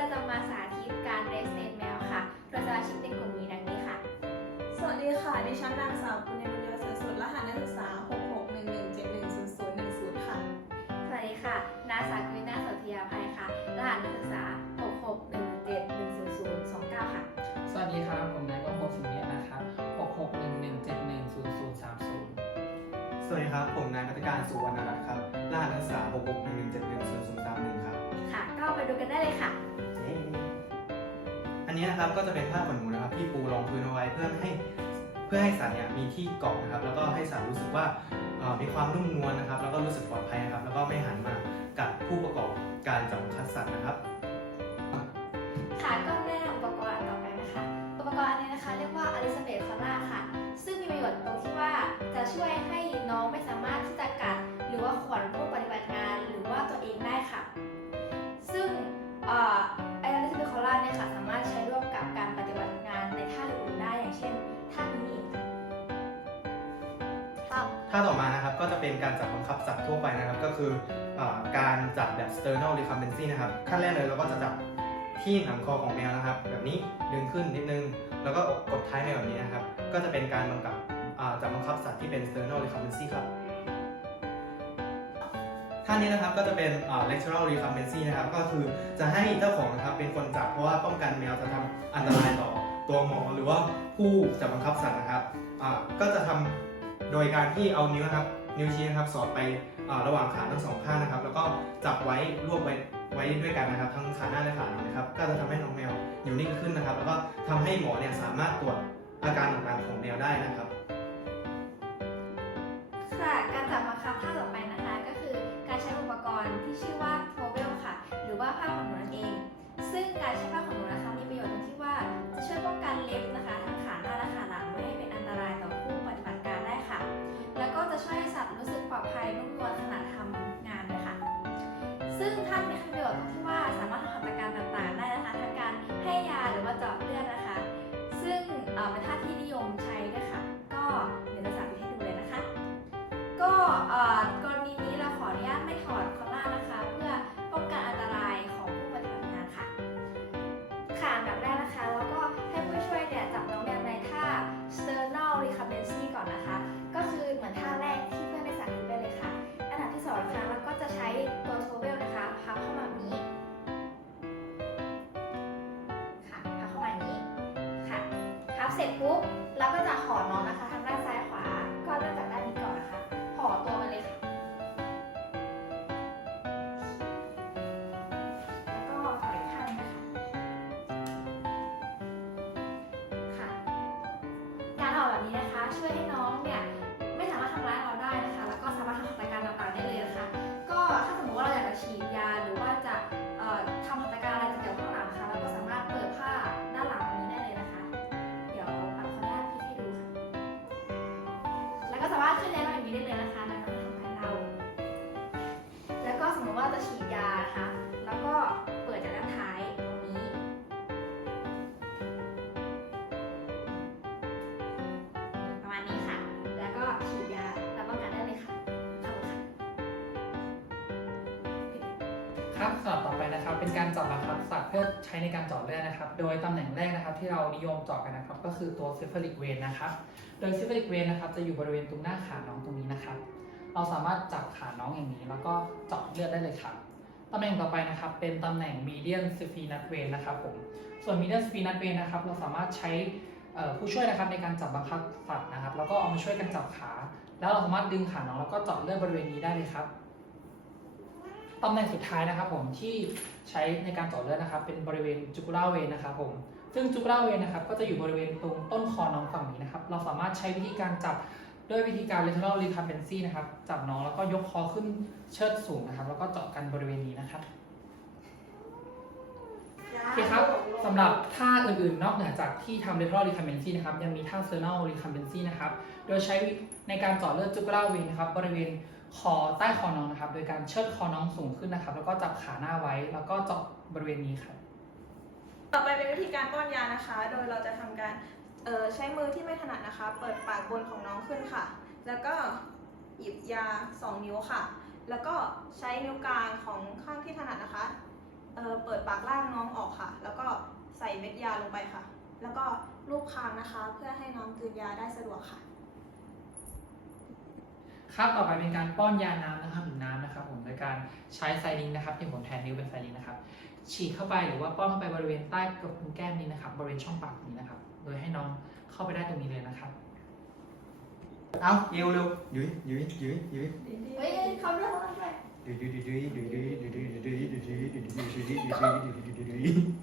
เราจะมาสาธิตการเรสเนตแมวค่ะโดยสมาชิกในกลุ่มมีดังนี้ค่ะ สวัสดีค่ะ ดิฉันนางสาวปุญญบุญยศสุดรหัสนักศึกษา 6611710010 ค่ะ สวัสดีค่ะ นางสาวกวินาโสธิยาภัยค่ะ รหัสนักศึกษา 661710029 ค่ะ สวัสดีครับ ผมนายกพงศ์สุเมธนะครับ6611710030สวัสดีครับ ผมนายมัตการสุวรรณรัตน์ครับ นี้นะครับก็จะเป็นผ้าขนหนูนะครับที่ปูรองพื้นเอาไว้เพื่อให้เพื่อให้สัตว์เนี่ยมีที่เกาะนะครับ แล้วก็ให้สัตว์รู้สึกว่ามีความนุ่มนวลนะครับ แล้วก็รู้สึกปลอดภัยนะครับ แล้วก็ไม่หันมากัดผู้ประกอบการจับคัดสัตว์นะครับ ค่ะก็แน เป็นการจับบังคับสัตว์ทั่วไปนะครับ ก็คืออการจับแบบ sternal recumbency นะครับ ขั้นแรกเลยเราก็จะจับที่หนังคอของแมวนะครับ แบบนี้ดึงขึ้นนิดนึง แล้วก็กดท้ายแมวแบบนี้นะครับ ก็จะเป็นการบังคับจับบังคับสัตว์ที่เป็น sternal recumbency ครับท่านี้นะครับก็จะเป็น lateral recumbency นะครับ ก็คือจะให้เจ้าของนะครับเป็นคนจับเพราะว่าป้องกันแมวจะทำอันตรายต่อตัวหมอหรือว่าผู้จับบังคับสัตว์นะครับก็จะทำโดยการที่เอานิ้วนะครับ นิ้วชี้นะครับสอดไประหว่างขาทั้งสองข้างนะครับ แล้วก็จับไว้รวบไว้ไว้ด้วยกันนะครับ ทั้งขาหน้าและขาหลังนะครับ ก็จะทำให้น้องแมวอยู่นิ่งขึ้นนะครับ แล้วก็ทำให้หมอเนี่ยสามารถตรวจอาการต่างๆของแมวได้นะครับค่ะการจับบังคับท่าต่อไปนะคะ ก็คือการใช้อุปกรณ์ที่ชื่อว่าโทเวลค่ะ หรือว่าผ้าขนหนูนั่นเอง ซึ่งการใช้ผ้าขน ซึ่งท่านมีประโยชน์ตรงที่ว่าสามารถทำหัตถการต่างๆ ได้นะคะทั้งการให้ยาหรือว่าเจาะเลือดนะคะ ซึ่งเอ่อเป็นท่าที่นิยมใช้ด้วยค่ะ ก็เดี๋ยวจะ เสร็จปุ๊บเราก็จะห่อน้องนะคะทางด้านซ้ายขวา ก็เริ่มจากด้านนี้ก่อนนะคะ ห่อตัวมันเลยค่ะ แล้วก็ห่อยข้างนะคะค่ะ การห่อแบบนี้นะคะ ช่วยให้น้องเนี่ย ครับสำหรับต่อไปนะครับ เป็นการเจาะบังคับสัตว์เพื่อใช้ในการเจาะเลือดนะครับ โดยตำแหน่งแรกนะครับ ที่เรานิยมเจาะกันนะครับ ก็คือตัว cephalic vein นะครับ โดย cephalic vein นะครับจะอยู่บริเวณตรงหน้าขาน้องตรงนี้นะครับ เราสามารถจับขาน้องอย่างนี้ แล้วก็เจาะเลือดได้เลยครับตำแหน่งต่อไปนะครับเป็นตำแหน่ง median sphinx vein นะครับผมส่วน median sphinx vein นะครับเราสามารถใช้ผู้ช่วยนะครับในการจับบังคับสัตว์นะครับ แล้วก็เอามาช่วยกันจับขา แล้วเราสามารถดึงขาน้องแล้วก็เจาะเลือดบริเวณนี้ได้เลยครับ ตำแหน่งสุดท้ายนะครับผมที่ใช้ในการเจาะเลือดนะครับ เป็นบริเวณจูกุล่าเวนนะครับผมซึ่งจูกุล่าเวนนะครับก็จะอยู่บริเวณตรงต้นคอน้องฝั่งนี้นะครับ เราสามารถใช้วิธีการจับด้วยวิธีการ lateral recumbency นะครับ จับน้องแล้วก็ยกคอขึ้นเชิดสูงนะครับ แล้วก็เจาะกันบริเวณนี้นะครับโอเคครับสำหรับท่าอื่นๆ นอกเหนือจากที่ทำ lateral recumbency นะครับ ยังมีท่า sternal recumbency นะครับ โดยใช้ในการเจาะเลือดจูกุล่าเวนนะครับ บริเวณ คอใต้คอน้องนะครับ โดยการเชิดคอน้องสูงขึ้นนะครับ แล้วก็จับขาหน้าไว้ แล้วก็เจาะบริเวณนี้ครับ ต่อไปเป็นวิธีการป้อนยานะคะ โดยเราจะทำการเอ่อใช้มือที่ไม่ถนัดนะคะ เปิดปากบนของน้องขึ้นค่ะ แล้วก็หยิบยา 2 นิ้วค่ะ แล้วก็ใช้นิ้วกลางของข้างที่ถนัดนะคะเอออเปิดปากล่างน้องออกค่ะ แล้วก็ใส่เม็ดยาลงไปค่ะ แล้วก็ลูบคางนะคะ เพื่อให้น้องกลืนยาได้สะดวกค่ะ ครับต่อไปเป็นการป้อนยาน้ำนะครับหรือน้ำนะครับผมโดยการใช้ไซริงนะครับที่ผมแทนนิ้วเป็นไซริงนะครับฉีดเข้าไปหรือว่าป้อนเข้าไปบริเวณใต้กระพุ้งแก้มนี้นะครับบริเวณช่องปากนี้นะครับ โดยให้น้องเข้าไปได้ตรงนี้เลยนะครับเอาเอวเร็วยุ้ยยุ้ยยุ้ยยุ้ยเฮ้ยเขาด้วยเขาด้วยดุยดุยดุยดุยดุยดุยดุยดุยดุยดุยดุยดุยดุยดุยดุยดุยดุยดุย